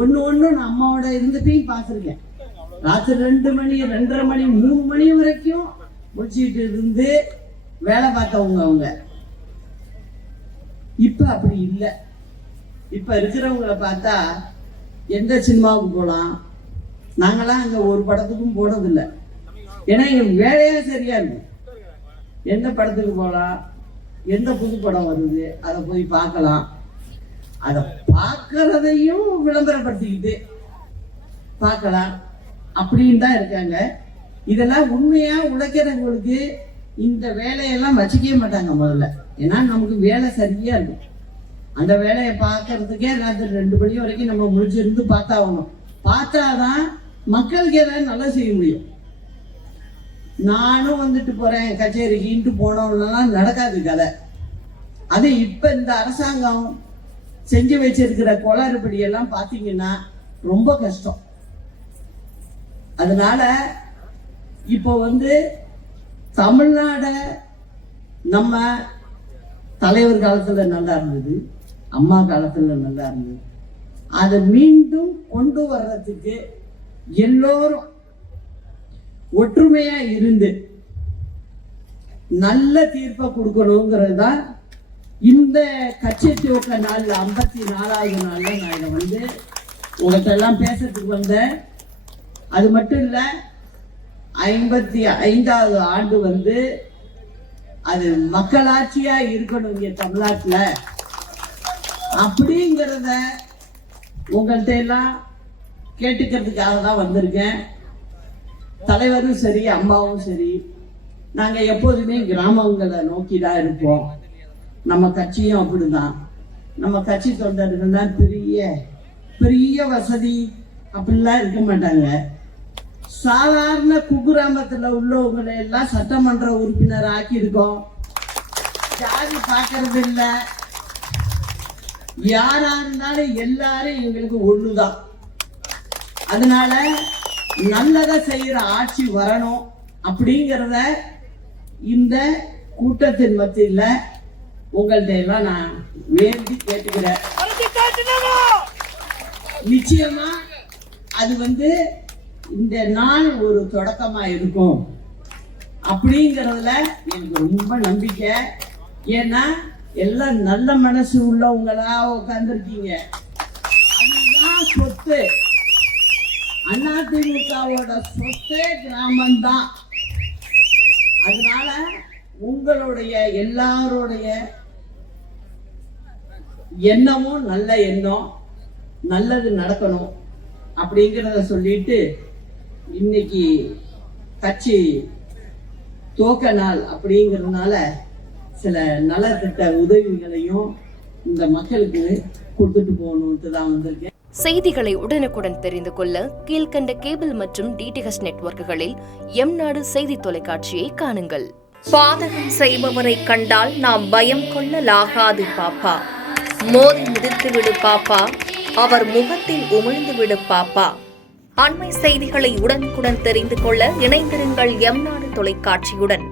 ஒன்று நான் அம்மாவோட இருந்துட்டையும் பார்த்துருக்கேன். ராத்திரி 2 மணி 2:30 மணி 3 மணி வரைக்கும் முடிச்சுட்டு இருந்து வேலை பார்த்தவங்க அவங்க. இப்ப அப்படி இல்லை. இப்ப இருக்கிறவங்களை பார்த்தா எந்த சினிமாவுக்கு போகலாம், நாங்களாம் அங்க ஒரு படத்துக்கும் போனதில்லை. ஏன்னா எங்க வேலையா சரியா இருக்கும். எந்த படத்துக்கு போகலாம், எந்த புது படம் வருது அதை போய் பார்க்கலாம். அதை பார்க்கறதையும் விளம்பரப்படுத்திக்கிட்டு பார்க்கலாம் அப்படின்னு தான் இருக்காங்க. இதெல்லாம் உண்மையா உழைக்கிறவங்களுக்கு இந்த வேலையெல்லாம் வச்சுக்கவே மாட்டாங்க முதல்ல. ஏன்னா நமக்கு வேலை சரியா இருக்கும். அந்த வேலையை பார்க்கறதுக்கே ராத்திரி 2 மணி வரைக்கும் நம்ம முடிச்சிருந்து பார்த்தாகணும். பார்த்தாதான் மக்களுக்கு ஏதாவது நல்லா செய்ய முடியும். நானும் வந்துட்டு போறேன் கச்சேரிக்கின்ட்டு போனோம்லாம் நடக்காது கதை. அது இப்ப இந்த அரசாங்கம் செஞ்சு வச்சிருக்கிற குளறுபடி எல்லாம் பார்த்தீங்கன்னா ரொம்ப கஷ்டம். அதனால இப்போ தமிழ்நாட நம்ம தலைவர் காலத்துல நல்லா இருந்தது, அம்மா காலத்துல நல்லா இருந்தது. அதை மீண்டும் கொண்டு வர்றதுக்கு எல்லோரும் ஒற்றுமையா இருந்து நல்ல தீர்ப்பை கொடுக்கணுங்கிறது தான் இந்த கட்சி துவக்க நாள் 54வது நாள்ல நான் இதை உங்கள்கிட்ட எல்லாம் பேசுறதுக்கு வந்தேன். அது மட்டும் இல்ல 55வது ஆண்டு அது மக்களாட்சியா இருக்கணும் இங்க தமிழ்நாட்டுல அப்படிங்கிறத உங்கள்கிட்ட எல்லாம் கேட்டுக்கிறதுக்காக தான் வந்திருக்கேன். தலைவரும் சரி அம்மாவும் சரி நாங்க எப்போதுமே கிராமங்களை நோக்கி தான் இருப்போம். நம்ம கட்சியும் அப்படிதான். நம்ம கட்சி தொண்டர்கள்லாம் பெரிய பெரிய வசதி அப்படிலாம் இருக்க மாட்டாங்க. சாதாரண குக்கிராமத்துல உள்ளவங்களை எல்லாம் சட்டமன்ற உறுப்பினர் ஆக்கியிருக்கோம். ஜாதி பார்க்கறது இல்லை. யாரா இருந்தாலும் எல்லாரும் எங்களுக்கு ஒண்ணுதான். அதனால நல்லதை செய்யற ஆட்சி வரணும் அப்படிங்கிறத இந்த கூட்டத்தின் மத்தியில உங்கள்கிட்ட எல்லாம் நான் வேண்டி கேட்டுக்கிறேன். நிச்சயமா அது இந்த நாள் ஒரு தொடக்கமா இருக்கும் அப்படிங்கிறதுல எனக்கு ரொம்ப நம்பிக்கை. ஏன்னா எல்லாம் நல்ல மனசு உள்ளவங்களா உட்கார்ந்துருக்கீங்க. அதுதான் சொத்து. அதிமுகவோட சொத்தே கிராமம்தான். அதனால உங்களுடைய எல்லாருடைய எண்ணமும் நல்ல எண்ணம், நல்லது நடக்கணும் அப்படிங்கிறத சொல்லிட்டு இன்னைக்கு கட்சி துவக்க நாள் அப்படிங்கிறதுனால சில நலத்திட்ட உதவிகளையும் இந்த மக்களுக்கு கொடுத்துட்டு போகணும்ட்டு தான் வந்திருக்கேன். செய்திகளை உடனுக்குடன் தெரிந்து கொள்ள கீழ்கண்ட கேபிள் மற்றும் டிடிஹெச் நெட்வொர்க்குகளில் எம்நாடு செய்தி தொலைக்காட்சியை காணுங்கள். பாதகம் செய்பவரை கண்டால் நாம் பயம் கொள்ளலாகாது பாப்பா. மோதி மிதித்துவிடு பாப்பா, அவர் முகத்தில் உமிழ்ந்துவிடு பாப்பா. அண்மை செய்திகளை உடனுக்குடன் தெரிந்து கொள்ள இணைந்திருங்கள் எம்நாடு தொலைக்காட்சியுடன்.